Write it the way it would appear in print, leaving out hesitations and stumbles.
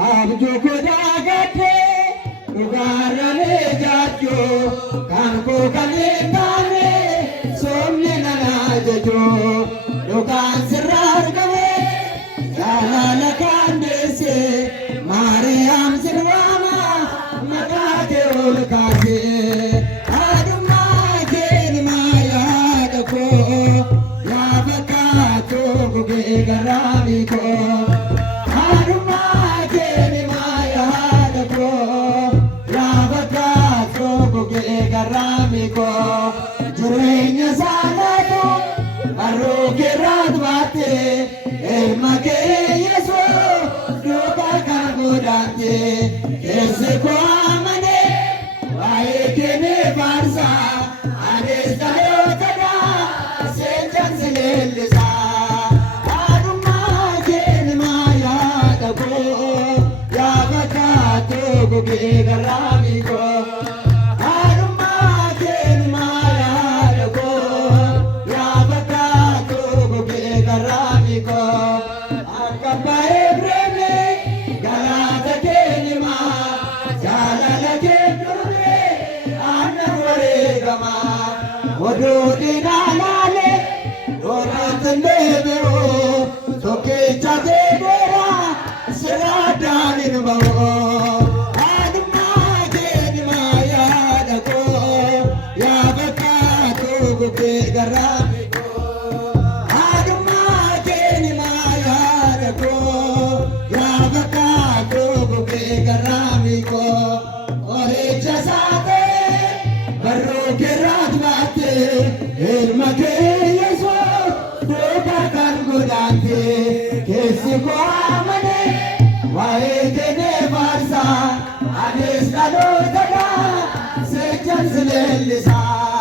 abjuu godaa gadhee dhugaarramee jaajjoo kan koo kan hin taane soomni nana jajoo dhugaan sirraa argame jaalala kan deessee Maariyaam sirwaama maqaa kee ol kaasee adummaa kee maayaa koo yaa fakkaatu gugee garaami koo. Jireenya saalaatu barruu keerraat baatte ilma kee Yesuus duukaa kan godhatte keessi koo amanee waa'ee keenee faarsaa adees dhalootadhaa seenjaan si leellisaa adummaa kee maayaa dhaboo yaa fakkaatu gugee garaami koo. Oduudina laale oratande biro toke chate bora sirada nirmao aduma ke maya dako ya baka to goke garami ko aduma ke maya dako ya baka to goke garami ko ore jasate barro ke raat ilma kee Yesuus duukaa kan godhatte keessi koo amanee waa'ee keenee faarsaa adees dhalootadhaa seenjaan si leellisaa.